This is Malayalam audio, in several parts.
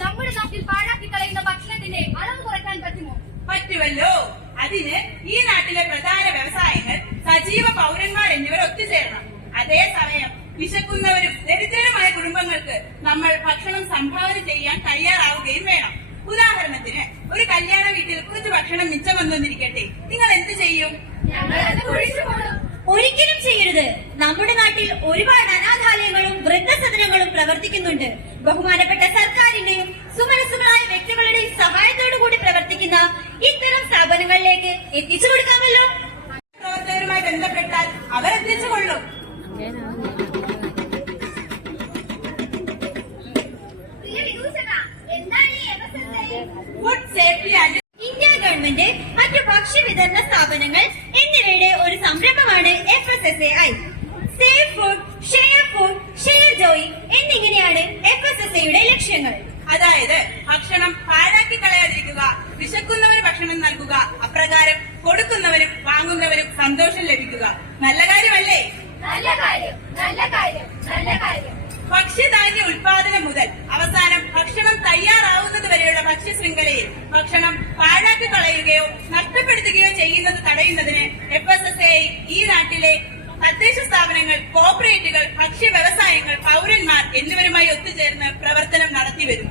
നമ്മുടെ നാട്ടിൽ പാഴാക്കി കളയുന്ന പറ്റുമോ? ഈ നാട്ടിലെ വിശക്കുന്നവരും ദരിദ്രരുമായ കുടുംബങ്ങൾക്ക് നമ്മൾ ഭക്ഷണം സംഭാവന ചെയ്യാൻ തയ്യാറാവുകയും വേണം. ഉദാഹരണത്തിന് ഒരു കല്യാണ വീട്ടിൽ കുറച്ച് ഭക്ഷണം മിച്ചം വന്നിരിക്കട്ടെ നിങ്ങൾ എന്ത് ചെയ്യും? ഒരിക്കലും ചെയ്യരുത്. നമ്മുടെ നാട്ടിൽ ഒരുപാട് അനാഥാലയങ്ങളും വൃദ്ധസദനങ്ങളും പ്രവർത്തിക്കുന്നുണ്ട്. ബഹുമാനപ്പെട്ട സർക്കാരിന്റെയും സുമനസ്സുകളായ വ്യക്തികളുടെയും സഹായത്തോടു കൂടി പ്രവർത്തിക്കുന്ന ഇത്തരം സ്ഥാപനങ്ങളിലേക്ക് എത്തിച്ചു food safety and India government മറ്റു ഭക്ഷ്യ വിതരണ സ്ഥാപനങ്ങൾ എന്നിവയുടെ ഒരു സംരംഭമാണ് F S S A I safe food share food share joy എന്നിങ്ങനെയാണ് എഫ് എസ് എസ് എയുടെ ലക്ഷ്യങ്ങൾ. അതായത് ഭക്ഷണം പാഴാക്കി കളയാതിരിക്കുക വിശക്കുന്നവന് ഭക്ഷണം നൽകുക അപ്രകാരം കൊടുക്കുന്നവരും വാങ്ങുന്നവരും സന്തോഷം ലഭിക്കുക. നല്ല കാര്യമല്ലേ? നല്ല കാര്യം നല്ല കാര്യം നല്ല കാര്യം. ഭക്ഷ്യധാന്യ ഉൽപാദനം മുതൽ അവസാനം ഭക്ഷണം തയ്യാറാവുന്നത് വരെയുള്ള ഭക്ഷ്യശൃംഖലയിൽ ഭക്ഷണം പാഴാക്കി കളയുകയോ നഷ്ടപ്പെടുത്തുകയോ ചെയ്യുന്നത് തടയുന്നതിന് എഫ് എസ് എസ് എ ഈ നാട്ടിലെ തദ്ദേശ സ്ഥാപനങ്ങൾ കോർപ്പറേറ്റുകൾ ഭക്ഷ്യ വ്യവസായങ്ങൾ പൗരന്മാർ എന്നിവരുമായി ഒത്തുചേർന്ന് പ്രവർത്തനം നടത്തിവരുന്നു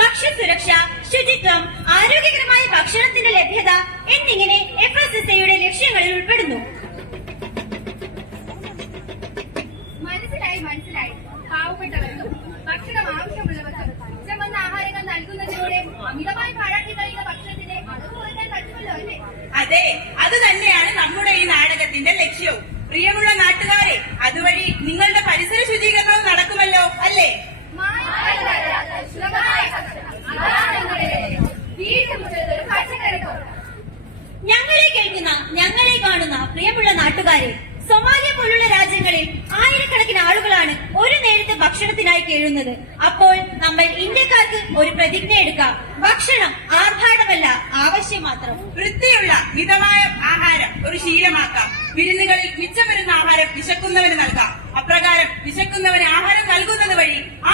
ഭക്ഷ്യസുരക്ഷ ശുചിത്വം ആരോഗ്യകരമായ ഭക്ഷണത്തിന്റെ ലഭ്യത എന്നിങ്ങനെ എഫ് എസ് എസ് എയുടെ ലക്ഷ്യങ്ങളിൽ ഉൾപ്പെടുന്നു. മനസ്സിലായി. പാവപ്പെട്ടവർക്കും ഭക്ഷണം ആവശ്യമുള്ളവർക്കും മിച്ചമെന്ന ആഹാരങ്ങൾ നൽകുന്നതിലൂടെ അമിതമായി പാഴാക്കി കഴിയുന്ന ഭക്ഷണത്തിന്റെ അളവ് കുറയ്ക്കാൻ അല്ലേ? അതെ അത് തന്നെയാണ് നമ്മുടെ ഈ നാടകത്തിന്റെ ലക്ഷ്യവും. പ്രിയമുള്ള നാട്ടുകാരെ അതുവഴി നിങ്ങളുടെ പരിസര ശുചീകരണവും നടക്കുമല്ലോ അല്ലേ? ഞങ്ങളെ കേൾക്കുന്ന ഞങ്ങളെ കാണുന്ന പ്രിയമുള്ള നാട്ടുകാരെ സൊമാലിയ പോലുള്ള രാജ്യങ്ങളിൽ ആയിരക്കണക്കിന് ആളുകളാണ് ഒരു നേരത്തെ ഭക്ഷണത്തിനായി കേഴുന്നത് അപ്പോൾ നമ്മൾ ഇന്ത്യക്കാർക്ക് ഒരു പ്രതിജ്ഞ എടുക്കാം. ഭക്ഷണം ആർഭാടമല്ല ആവശ്യം മാത്രം. വൃത്തിയുള്ള മിതമായ ആഹാരം ഒരു ശീലമാക്കാം. വിരുന്നുകളിൽ മിച്ചം വരുന്ന ആഹാരം വിശക്കുന്നവന് നൽകാം. അപ്രകാരം വിശക്കുന്നവന് ആഹാരം നൽകുന്നത് വഴി ആ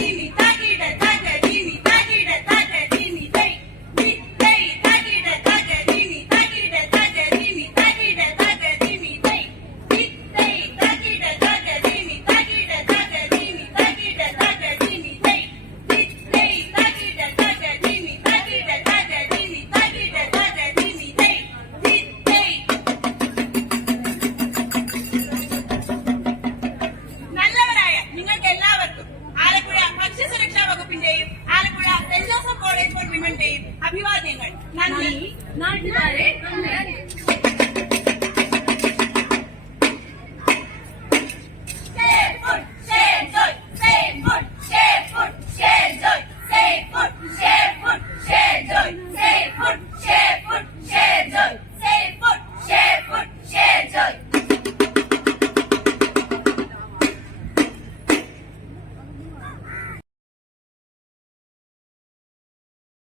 നിങ്ങൾക്ക് എല്ലാവർക്കും ആലപ്പുഴ ഭക്ഷ്യസുരക്ഷാ വകുപ്പിന്റെയും Alappuzha saint Joseph college for വിമന്റെയും അഭിവാദ്യങ്ങൾ. നന്ദി. നാട്ടുകാരെ